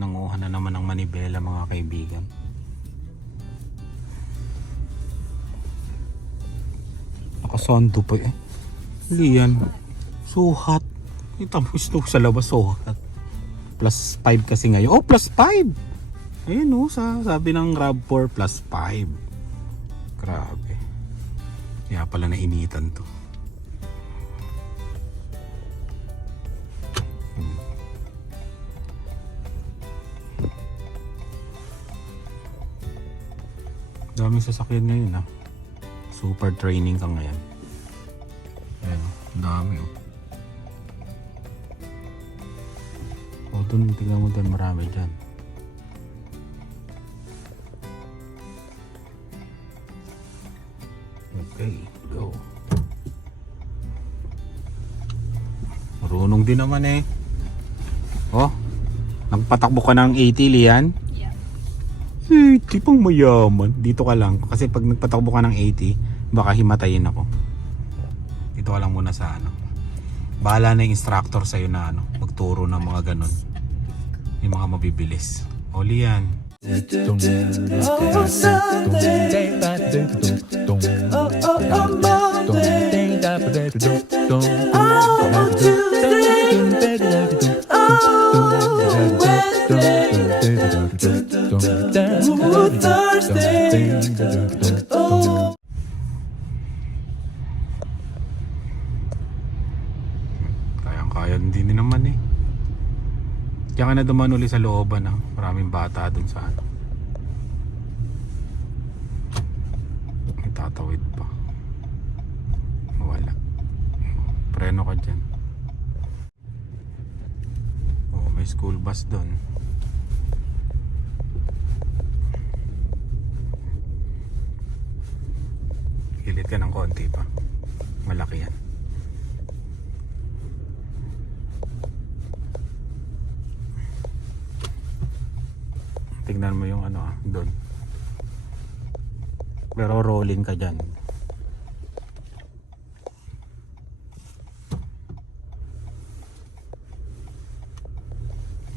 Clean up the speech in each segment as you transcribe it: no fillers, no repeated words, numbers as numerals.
Nanguha na naman ng manibela mga kaibigan. Nakasando pa eh. Lian. Suhat. Kita mo ito sa labas suhat. Plus 5 kasi ngayon. Oh, plus 5! Ayun oh, sabi ng RAV4 plus 5. Grabe. Kaya pala nainitan to. Daming sasakyan ngayon ah. Super training ka ngayon. Ayan, dami oh. O dun, tingnan mo dun, marami dyan. Okay, go. Marunong din naman eh. Oh, nagpatakbo ka ng 80, Lian? Eh, tipong mayaman. Dito ka lang. Kasi pag nagpatakbo ka ng 80, baka himatayin ako. Dito ka lang muna sa ano. Bahala na yung instructor sa'yo na ano, magturo ng mga ganun. Yung mga mabibilis. O, Lian. Kayang-kaya din naman eh. Kaya ka na dumaan uli sa looban ah. Maraming bata dun sa ano. May tatawid pa. Wala. Preno ka dyan. Oh, may school bus dun. Hilit ka ng konti pa. Malaki yan. Tignan mo yung ano ah, doon. Pero rolling ka dyan.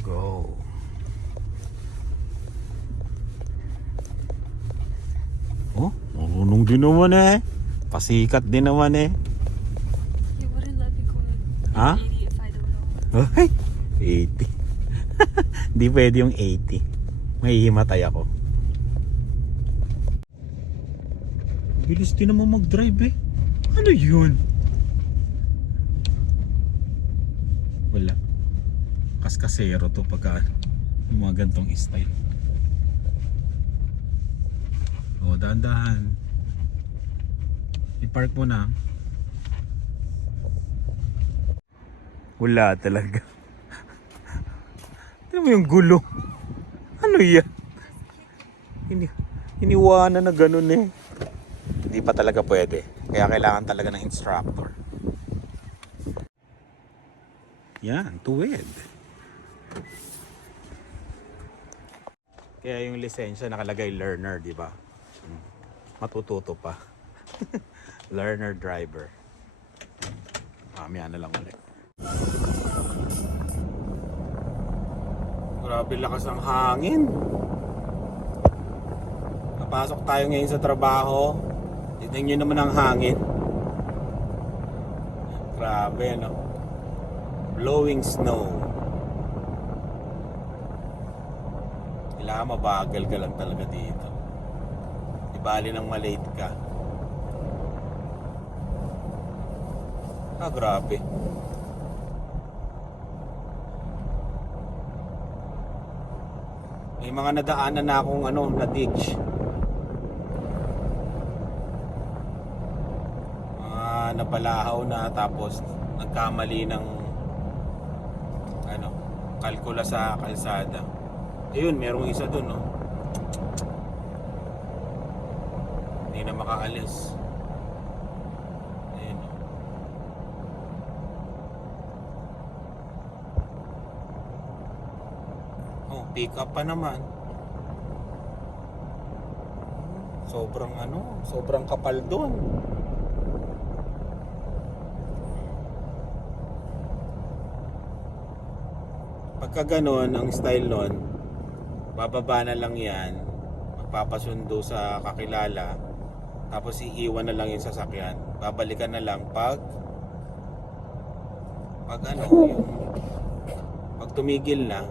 Go. Oh, marunong din naman eh. Pasikat din naman eh. They wouldn't let me go in Huh? 80 if I don't know. Ay, 80. Di pwede yung 80. Mahihimatay ako. Bilis din naman mag-drive eh. Ano yun? Wala. Kaskasero to pagka yung mga gantong style. O, dahan-dahan. I-park mo na. Wala talaga. Tignan mo yung gulo. Ano yan? Iniwanan na ganun eh. Hindi pa talaga pwede. Kaya kailangan talaga ng instructor. Yan, tuwid. Kaya yung lisensya nakalagay learner, di ba? Matututo pa. Learner driver. Mamaya na lang ulit. Grabe lakas ng hangin. Napasok tayo ngayon sa trabaho. Tignan nyo naman ang hangin. Grabe no. Blowing snow. Kailangan mabagal ka lang talaga dito. Di bali nang malate ka. Ah, grabe. May mga nadaanan na akong ano, na ditch. Napalahaw na tapos nagkamali ng ano, kalkula sa kalsada. Ayun, merong isa dun, no? Hindi na makaalis. Ayun, no? Oh, pick up pa naman. Sobrang ano, sobrang kapal dun. Pagka ganon, ang style nun, bababa na lang yan, magpapasundo sa kakilala, tapos iiwan na lang yung sasakyan. Babalikan na lang pag ano, yung pag tumigil na.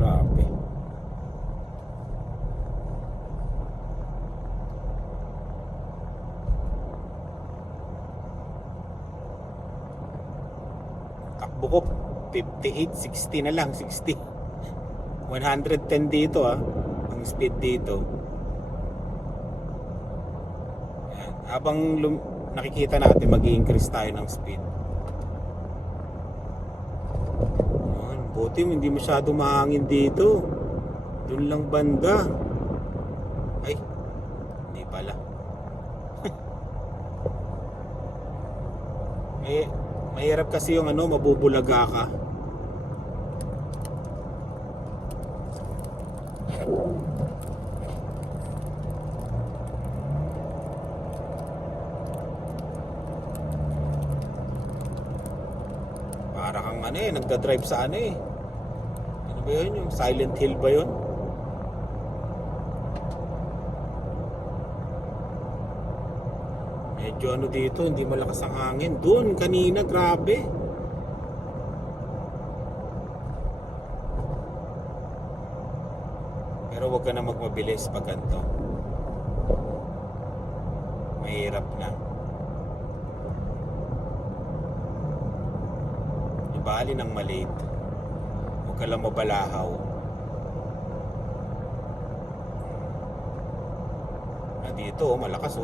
Grabe. Takbo ko 58, 60 na lang, 60. 110 dito ang speed dito. Ayan. Habang nakikita natin mag-i-increase tayo ng speed. Ayan. Buti hindi masyado mahangin dito. Doon lang banda. Ay, hindi pala. Mahirap kasi yung mabubulaga ka. Para kang nagda-drive sa ano ba yun? Yung Silent Hill ba yun? Medyo dito, hindi malakas ang hangin. Doon, kanina, grabe. Pero wag ka na magmabilis pag ganito. Mahirap na. Ibali ng maliit. Huwag ka lang mabalahaw. Dito, malakas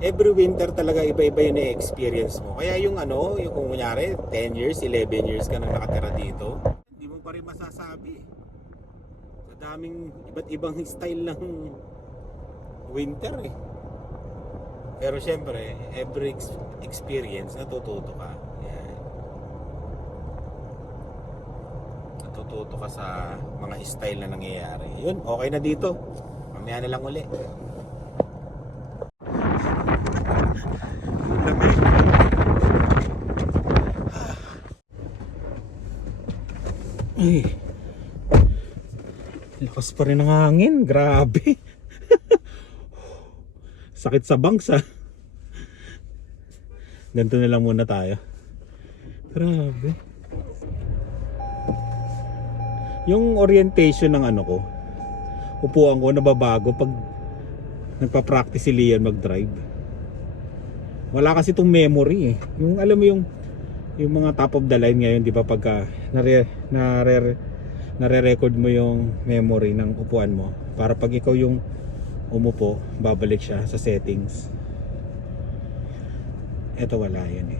Every winter talaga iba-iba yung experience mo. Kaya yung kung kunyari 10 years, 11 years ka nang nakatira dito, hindi mo pa rin masasabi. Sa daming iba't ibang style ng winter Pero syempre, every experience natututo ka. Yan. Natututo ka sa mga style na nangyayari. Yun, okay na dito. Mamaya na lang uli. Ay, lakas pa rin ng hangin, grabe. Sakit sa bangs Ganito na lang muna tayo. Grabe. Yung orientation ng ko, upuan ko nababago pag nagpa-practice si Lian mag-drive. Wala kasi itong memory Yung alam mo yung mga top of the line ngayon, di ba, pagka nare-record mo yung memory ng upuan mo, para pag ikaw yung umupo, babalik siya sa settings. Ito wala yan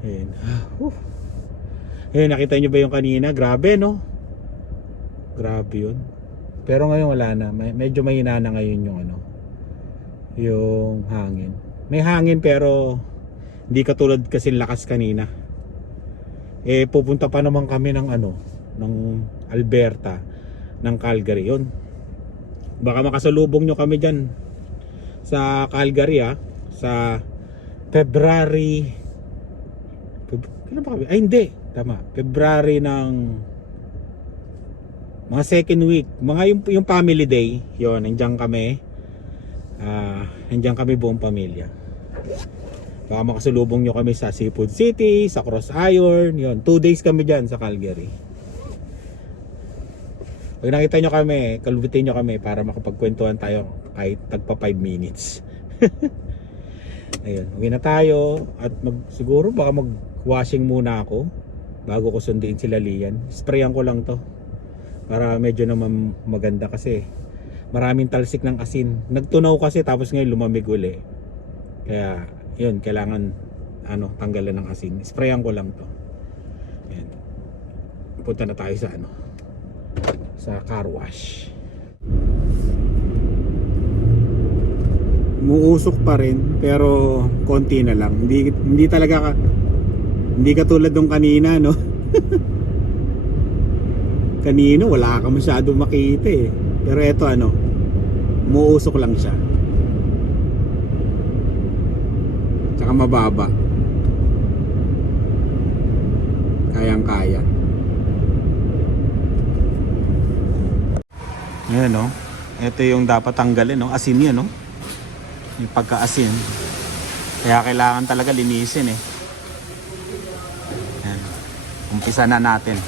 Ayan. Ayan, nakita nyo ba yung kanina? Grabe Grabe yun. Pero ngayon wala na. Medyo mahina na ngayon yung yung hangin. May hangin pero hindi katulad kasi lakas kanina. Pupunta pa naman kami ng ng Alberta, ng Calgary yun. Baka makasalubong nyo kami dyan sa Calgary sa February. Kailan ba kami? Ay hindi, tama. February ng mga second week, mga yung family day, yun, nandiyan kami. Nandiyan kami buong pamilya. Baka makasalubong nyo kami sa Seafood City, sa Cross Iron, yun. 2 days kami dyan sa Calgary. Pag nakita nyo kami, kalubitin nyo kami para makapagkwentuhan tayo kahit tagpa 5 minutes. Ayun, uwi na tayo at siguro baka mag-washing muna ako bago ko sunduin sila Lian. Sprayan ko lang to para medyo naman maganda kasi maraming talsik ng asin. Nagtunaw kasi tapos ngayon lumamig uli. Kaya yun, kailangan tanggalan ng asin. Sprayan ko lang to. Ayan. Punta na tayo sa sa car wash. Muusok pa rin pero konti na lang. Hindi talaga hindi katulad nung kanina, no? Kanina wala ka masyadong makita eh. Pero eto muusok lang siya. Tsaka mababa. Kayang-kaya. Ayan, no? Ito yung dapat tanggalin, no? Asin yan, no? Yung pagka-asin. Kaya kailangan talaga linisin, eh. Ayan. Umpisa na natin.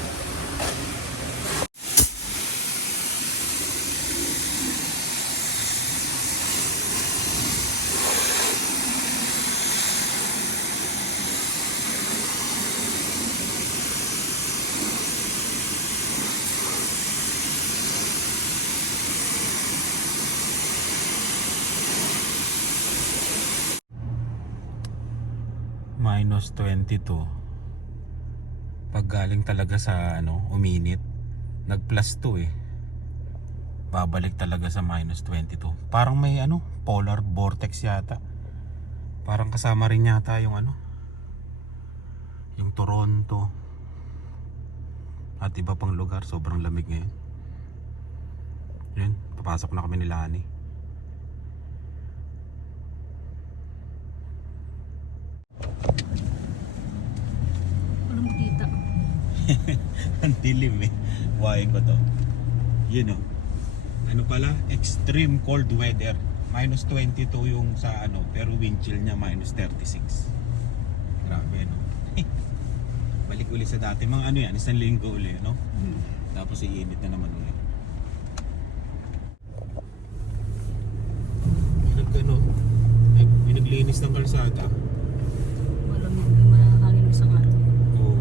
Minus 22. Pag galing talaga sa uminit, nag plus 2 eh. Babalik talaga sa minus 22. Parang may polar vortex yata. Parang kasama rin yata yung yung Toronto at iba pang lugar. Sobrang lamig ngayon. Yun, papasok na kami ni Lani. Walang makita. Ang dilim eh. Buhayin ko to. Yun Ano pala? Extreme cold weather. Minus 22 yung sa pero wind chill niya minus 36. Grabe Balik uli sa dati. Mga yan, isang linggo uli, no? Tapos iinit na naman uli. Naglinis ng kalsada. Malamig yung mahangin isang araw. Oo.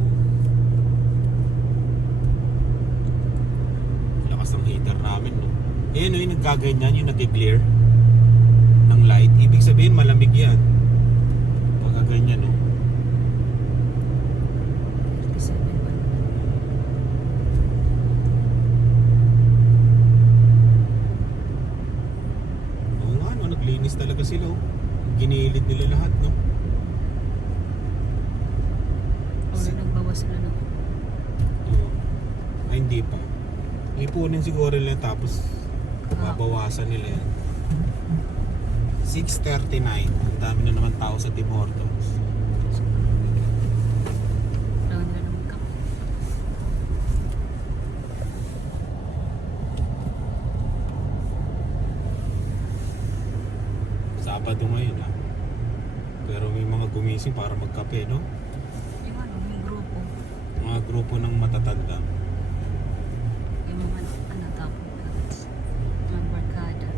Lakas ng heater namin, no? Yung nagkaganyan, yung nag-clear ng light. Ibig sabihin malamig yan. Pagka ganyan, no? 57 ba? Oo nga, naglinis talaga sila, oh. Ginilit nila lahat, no? O nagbawas sila ng Oo. Ay, hindi pa. Ipunin siguro nila tapos babawasan nila yan. 6:39. Ang dami na naman tao sa Tim Hortons. kailangan nila ng makeup. Sabado ngayon, pero may mga gumising para magkape, no? Yung grupo. Mga grupo ng matatanda. Yung mga tapos. Mga barkada.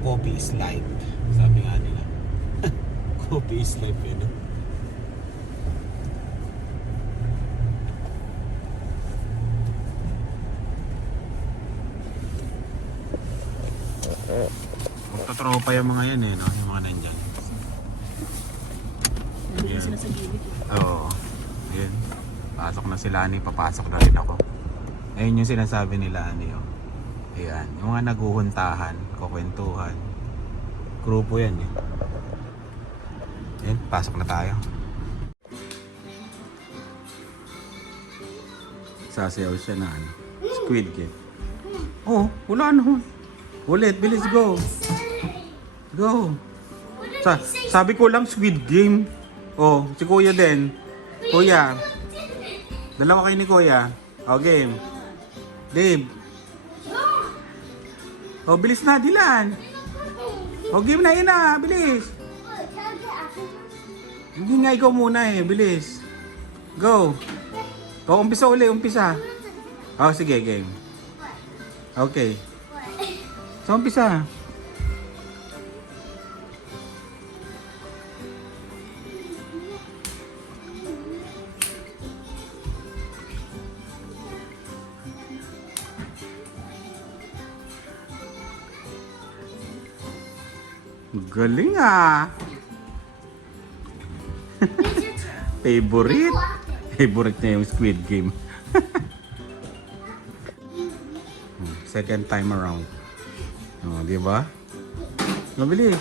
Coffee is life. Sabi nga nila. Coffee is life, no? Magtotropa yung mga yan, no? Yung mga nandyan. Nandito sila sa gilid. Oo. Ayun. Pasok na sila ni, papasok na rin ako. Ayun yung sinasabi nila yun. Ayan. Yung mga naguhuntahan, kukwentuhan. Grupo yan eh. Ayun, pasok na tayo. Sasayaw siya na Squid Game. Oh, wala na. Ulit, bilis, go. Go. Sabi ko lang Squid Game. Oh, si Kuya din. Kuya. Dalawa kayo ni Kuya. Oh, game. Dave. Oh, bilis na, Dylan. Oh, game na, ina. Bilis. Hindi nga, ikaw muna eh. Bilis. Go. Oh, umpisa uli, umpisa. Oh, sige, game. Okay. So, umpisa. Galing ah. Favorite. Favorite niya yung Squid Game. Second time around. Oh, di ba? Mabilis.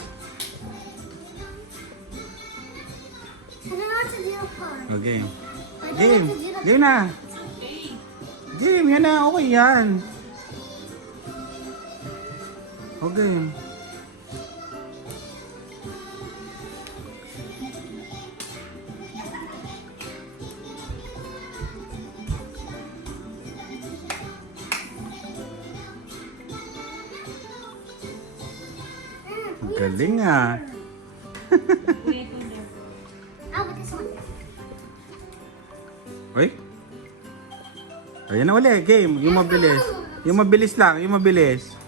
Okay. Game. Game na. Game. Yan na. Okay yan. Okay. Galing ah. Uy. Ayan na uli. Game. Yung mabilis. Yung mabilis lang. Yung mabilis.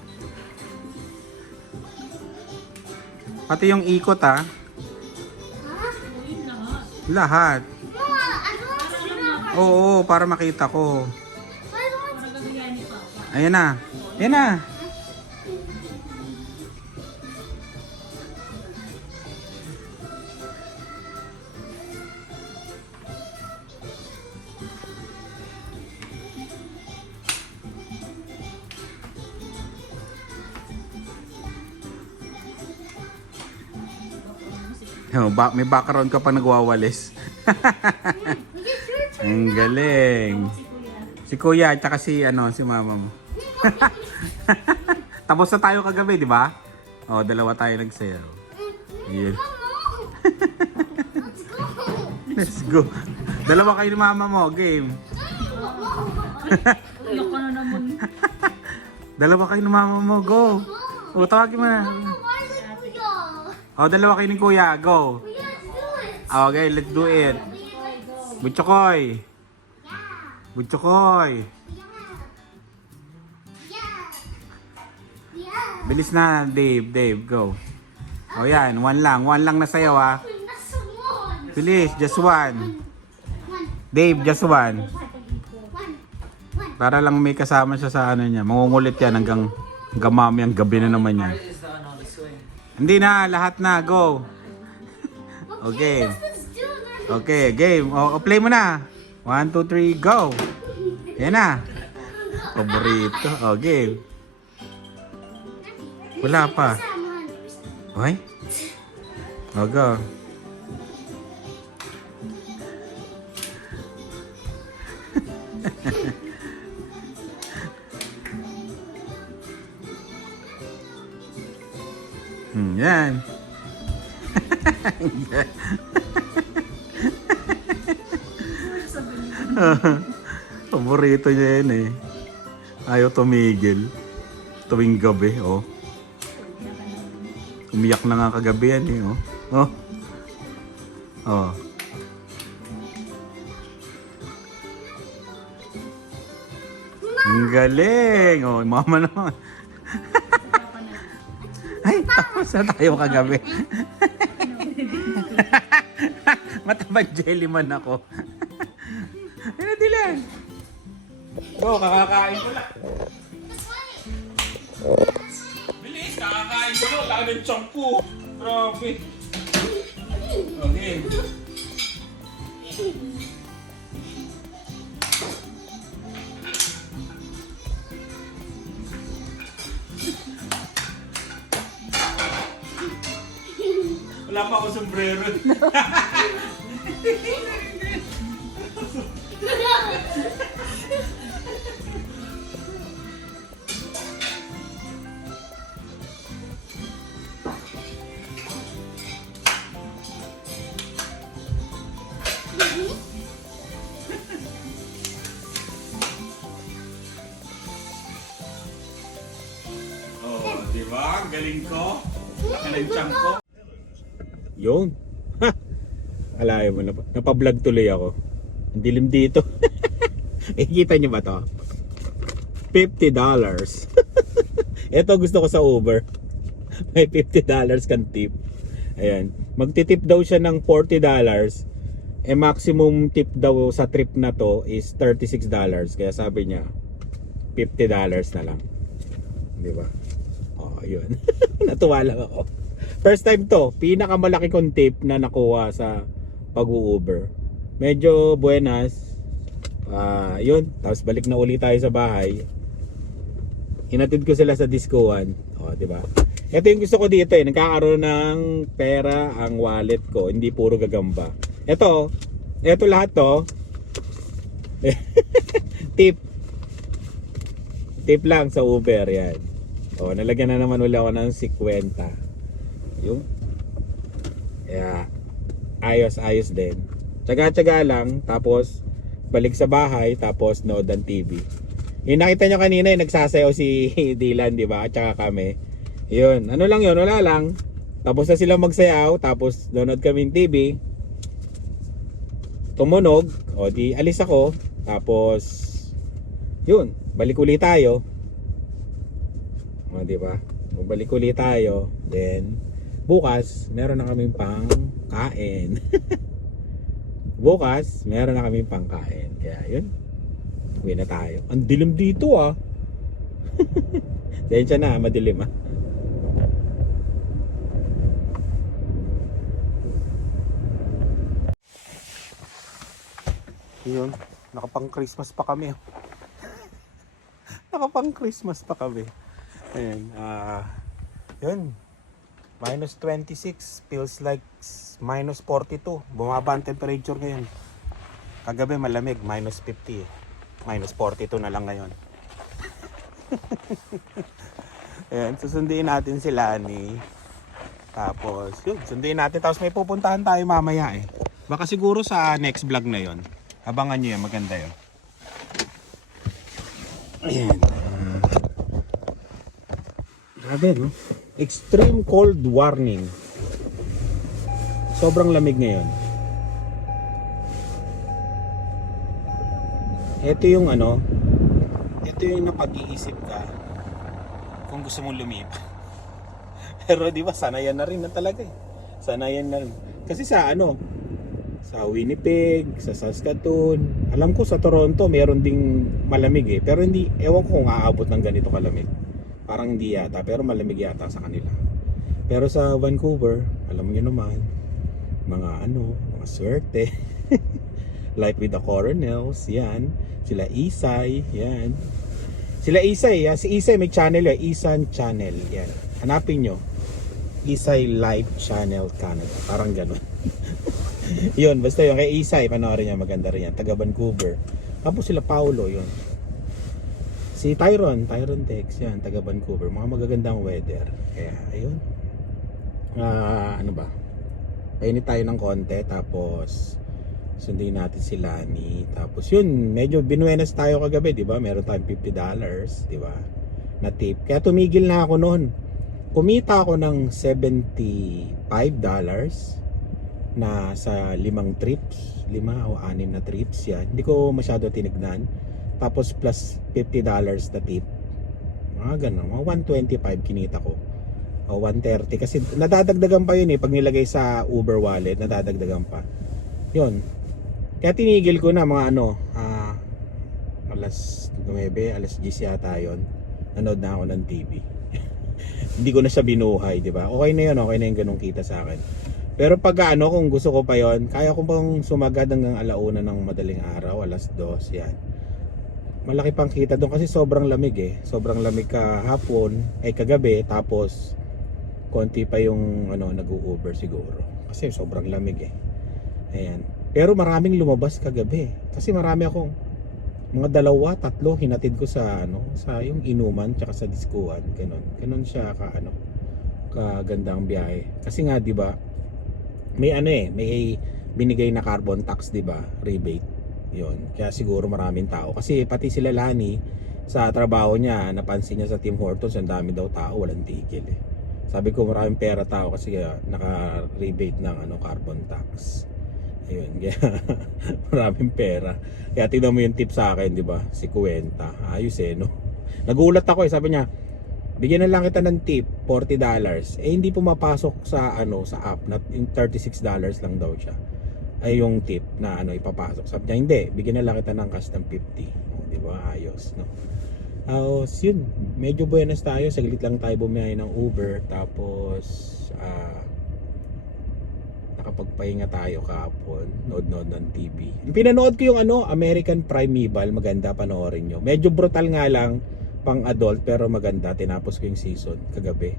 Pati yung ikot ah. Lahat. Oo, para makita ko. Ayan na. Ayan na. Oh, may background ka pa nagwawalis. Ang galing. Si Kuya at saka si mama mo. Tapos na tayo kagabi, di ba? Oh, dalawa tayo nagsayaw. Ayun. Let's go. Dalawa kayo ni mama mo, game. Ayoko na naman. Dalawa kayo ni mama mo, go. O, tawagin mo na. O, dalawa kayo ni Kuya, go. Okay, let's do it. Butchokoy. Butchokoy. Bilis na, Dave, go. O yan, one lang na sayaw ah. Bilis, just one. Dave, just one. Para lang may kasama siya sa ano niya. Mangungulit yan hanggang mamayang gabi na naman yan. Hindi na, lahat na, go. Okay. Okay, game. O, play mo na. 1, 2, 3, go. Yan na. Paborito. O, game. Wala pa. Okay? O, go. Yan. Paborito niya yan eh. Ayaw tumigil. Tuwing gabi, oh. Umiyak na nga kagabi yan eh, oh. Oh. Oh. Ang galing. Oh, mama naman. Ay, tapos na tayo kagabi. Matabang jellyman ako. Ano Dylan? Go, kakakain ko lang. Bilis, kakakain ko lang. Lalo ng champu. Grabe. Okay. Wala pa ako sombrero. Oh, di ba? Ang galing ko. Ang tiyan ko. Yun. Ha! Alay mo, napablog tuloy ako. Ang dilim dito. Kita nyo ba to? $50. Ito gusto ko sa Uber. May $50 kan tip. Ayan. Magtitip daw siya ng $40. Eh maximum tip daw sa trip na to is $36. Kaya sabi niya, $50 na lang. Di ba? Oh, yun. Natuwa lang ako. First time to, pinakamalaki kong tip na nakuha sa pag-Uber. Medyo buenas. Yun, tapos balik na uli tayo sa bahay. Hinatid ko sila sa Discoan. O, di ba? Ito yung gusto ko dito eh, nagkakaroon ng pera ang wallet ko, hindi puro gagamba. Ito lahat to. Tip. Tip lang sa Uber, yan. O, nalagyan na naman uli ako ng 50. Yung kaya ayos din. Tsaga-tsaga lang, tapos balik sa bahay, tapos nood ng TV. Yung nakita nyo kanina, yung nagsasayaw si Dylan, di ba? At saka kami. Yun, ano lang yun, wala lang. Tapos na sila magsayaw, tapos nood kami ng TV. Tumunog, o di alis ako. Tapos, yun, balik ulit tayo. O, di ba? Balik ulit tayo. Then, bukas, meron na kaming pang kain. Bukas, meron na kaming pang kain. Kaya yun, uwi na tayo. Ang dilim dito ah. Dahil siya na, madilim ah. Yun, nakapang Christmas pa kami. Nakapang Christmas pa kami. Ayan, yun. Minus 26, feels like minus 42. Bumaba ang temperature ngayon. Kagabi malamig, minus 50 eh. Minus 42 na lang ngayon. Ayan, susunduin natin sila ni. Tapos, yun, sunduin natin. Tapos may pupuntahan tayo mamaya eh. Baka siguro sa next vlog na yon. Abangan nyo yan, maganda yun. Ayan. Grabe, no? Extreme cold warning. Sobrang lamig ngayon. Ito yung ano, ito yung napag-iisip ka kung gusto mong lumipat. Pero di ba, sanayan na rin na talaga eh. Sanayan na rin. Kasi sa ano, sa Winnipeg, sa Saskatoon, alam ko sa Toronto meron ding malamig eh. Pero hindi, ewan ko kung aabot ng ganito kalamig. Parang hindi yata, pero malamig yata sa kanila. Pero sa Vancouver, alam niyo naman, mga ano, mga swerte. Like with the Coronels, yan. Sila Isay, yan. Sila Isay, si Isay may channel yan, Isan Channel, yan. Hanapin nyo, Isay Live Channel Canada, parang gano'n. Yun, basta yung kay Isay, panoorin niya, maganda rin yan, taga Vancouver. Tapos sila Paulo, yun. Si Tyron Tex, yan, taga Vancouver, mga magagandang weather. Kaya, ayun. Ano ba? Painit tayo ng konti, tapos sundin natin si Lani. Tapos yun, medyo binuenas tayo kagabi, di ba? Meron tayong $50, di ba? Na tip. Kaya tumigil na ako noon. Kumita ako ng $75 na sa 5 trips. 5 o 6 na trips yan. Hindi ko masyado tinignan. Tapos plus $50 na tip. Mga ganun. Mga 125 kinita ko. O 130. Kasi nadadagdagan pa yun eh. Pag nilagay sa Uber wallet, nadadagdagan pa. Yun. Kaya tinigil ko na mga ano, alas 9, alas 10 yata yun. Nanood na ako ng TV. Hindi ko na siya binuhay, di ba? Okay na yun, okay na yung ganung kita sa akin. Pero pag ano, kung gusto ko pa yon, kaya ko pang sumagad hanggang alauna ng madaling araw, alas 2, yan. Malaki pang kita doon kasi sobrang lamig eh. Sobrang lamig kahapon, ay kagabi, tapos konti pa yung ano, nag-u-Uber siguro. Kasi sobrang lamig eh. Ayan. Pero maraming lumabas kagabi. Kasi marami akong mga 2, 3 hinatid ko sa ano, sa yung inuman tsaka sa Discoan, ganun. Ganun siya ka ano, kagandang biyahe. Kasi nga 'di ba, may ano eh, may binigay na carbon tax, 'di ba? Rebate. 'Yon. Kaya siguro maraming tao kasi pati sila Lani sa trabaho niya, napansin niya sa Tim Hortons, ang dami daw tao, walang tigil eh. Sabi ko maraming pera tao kasi naka-rebate ng ano, carbon tax. Ayun, kaya maraming pera. Kaya tingnan mo yung tip sa akin, di ba? Si Kuwenta. Ayos eh, no? Nagulat ako eh, sabi niya, bigyan na lang kita ng tip, $40. Eh hindi pumapasok sa ano, sa app, na yung $36 lang daw siya. Ay yung tip na ano ipapasok. Sabi niya, hindi, bigyan na lang kita ng cash ng 50. Oh, di ba? Ayos, no? Yun, medyo buenas tayo. Saglit lang tayo bumiyahe ng Uber. Tapos, nakapagpahinga tayo kahapon. Nood-nood ng TV. Pinanood ko yung American Primeval. Maganda, panoorin nyo. Medyo brutal nga lang, pang adult, pero maganda. Tinapos ko yung season kagabi.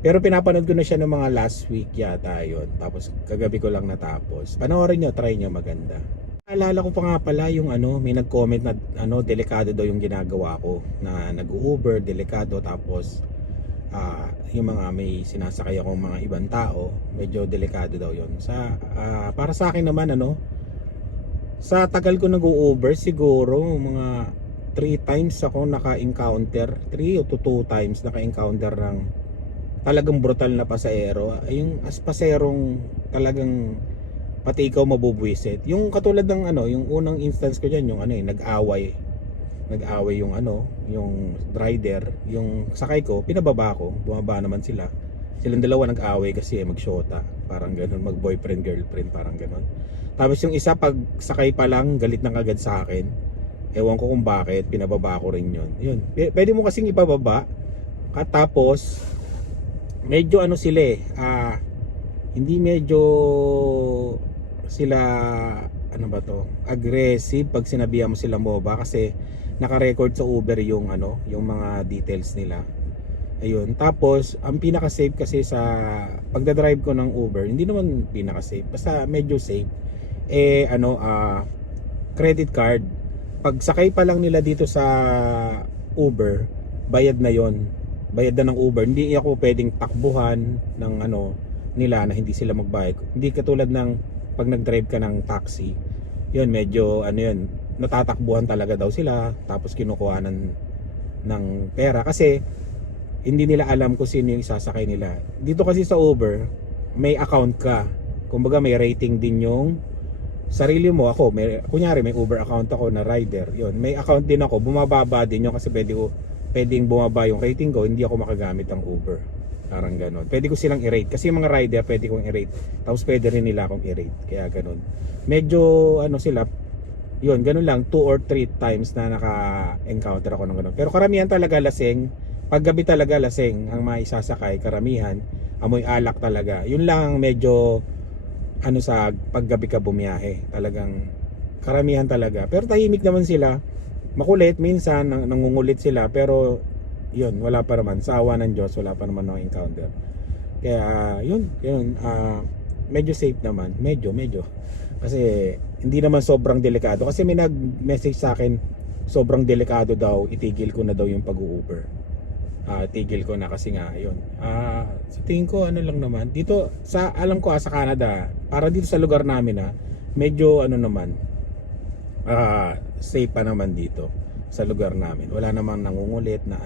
Pero pinapanood ko na siya ng mga last week yata yun. Tapos kagabi ko lang natapos. Panoorin nyo, try nyo, maganda. Alala ko pa nga pala yung may nag-comment na delikado daw yung ginagawa ko, na nag-Uber, delikado, tapos yung mga may sinasakay akong mga ibang tao, medyo delikado daw yun. Para sa akin naman sa tagal ko nag-Uber, siguro mga 3 times ako naka-encounter, 3 o 2 times naka-encounter ng talagang brutal na pasahero. Yung pasaherong talagang pati ikaw mabubwisit. Yung katulad ng yung unang instance ko diyan, yung nag-away yung yung rider, yung sakay ko, pinababa ko, bumaba naman sila. Silang dalawa nag-away kasi magshota, parang ganoon, mag-boyfriend girlfriend, parang ganoon. Tapos yung isa, pag sakay pa lang, galit na kagad sa akin. Ewan ko kung bakit, pinababa ko rin yun. Yun, pwede mo kasing ipababa. Tapos medyo sila hindi medyo sila aggressive pag sinabihan mo sila bumaba, kasi naka-record sa Uber yung yung mga details nila. Ayun, tapos ang pinaka-safe kasi sa pagda-drive ko ng Uber, hindi naman pinaka-safe, basta medyo safe, credit card. Pag sakay pa lang nila dito sa Uber, bayad na yon, bayad na ng Uber. Hindi ako pwedeng takbuhan ng nila na hindi sila magbayad. Hindi katulad ng pag nag-drive ka ng taxi, yun medyo yun, natatakbuhan talaga daw sila, tapos kinukuhanan ng pera kasi hindi nila alam kung sino yung isasakay nila. Dito kasi sa Uber, may account ka, kumbaga may rating din yung sarili mo. Ako, kunyari may Uber account ako na rider, yun, may account din ako, bumababa din yun kasi pwedeng bumaba yung rating ko, hindi ako makagamit ng Uber. Parang ganon. Pwede ko silang i-rate. Kasi yung mga rider, pwede kong i-rate. Tapos pwede rin nila akong i-rate. Kaya ganon. Medyo sila, yun, ganon lang. 2 or 3 times na naka-encounter ako ng ganon. Pero karamihan talaga lasing. Paggabi talaga lasing ang mga isasakay. Karamihan, amoy alak talaga. Yun lang medyo, sa paggabi ka bumiyahe. Talagang, karamihan talaga. Pero tahimik naman sila. Makulit, minsan, nangungulit sila. Pero, yun, wala pa naman, sa awa ng Diyos, wala pa naman ako encounter. Kaya yun, medyo safe naman, medyo kasi hindi naman sobrang delikado. Kasi may nag-message sa akin, sobrang delikado daw, itigil ko na daw yung pag-Uber. Tigil ko na kasi nga yun. Sa tingin ko lang naman dito sa, alam ko sa Canada, para dito sa lugar namin medyo naman, safe pa naman dito sa lugar namin. Wala namang nangungulit na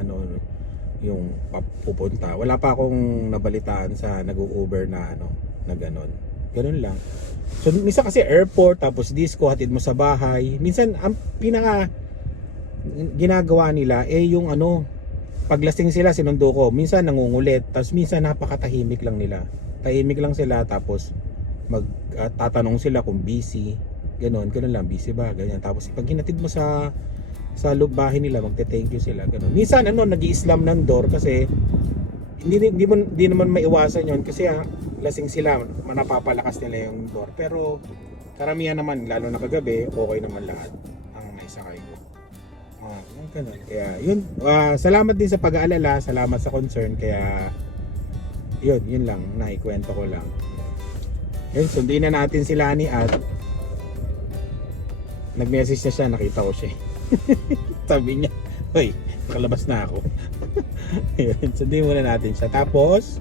yung pupunta. Wala pa akong nabalitaan sa nag-Uber na na ganon. Ganon lang. So minsan kasi airport, tapos disco, hatid mo sa bahay. Minsan ang pinaka ginagawa nila yung paglasing sila, sinundo ko, minsan nangungulit, tapos minsan napakatahimik lang nila. Tahimik lang sila, tapos tatanong sila kung busy. Ganon lang, busy ba? Ganyan. Tapos pag hinatid mo sa bahay nila, magte-thank you sila, gano'n. Minsan nag-i-slam ng door kasi hindi naman maiwasan yon kasi lasing sila, napapalakas nila yung door. Pero karamihan naman, lalo na kagabi, okay naman lahat ang naisakay ko. Ganun. Kaya yun, salamat din sa pag-aalala, salamat sa concern. Kaya yun lang, naikwento ko lang. Yun, sundin na natin sila ni at nag-message na siya, nakita ko siya. Sabi niya, hoy, nakalabas na ako. Sundin muna natin siya. Tapos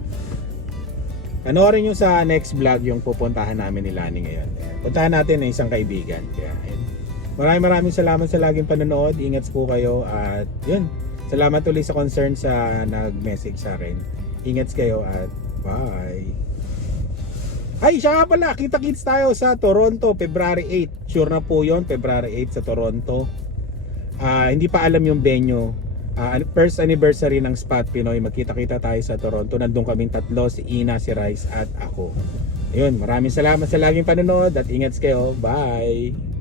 panoorin nyo sa next vlog yung pupuntahan namin ni Lani ngayon. Puntahan natin ng isang kaibigan. Kaya maraming salamat sa laging panonood. Ingat po kayo. At yun, salamat ulit sa concern sa nag-message sa akin. Ingat kayo at bye. Ay, siya nga pala, kita-kits tayo sa Toronto, February 8. Sure na po yun, February 8 sa Toronto. Hindi pa alam yung venue. First anniversary ng Spot Pinoy. Magkita-kita tayo sa Toronto. Nandun kaming tatlo, si Ina, si Rice at ako. Ayun, maraming salamat sa laging panonood at ingat kayo. Bye!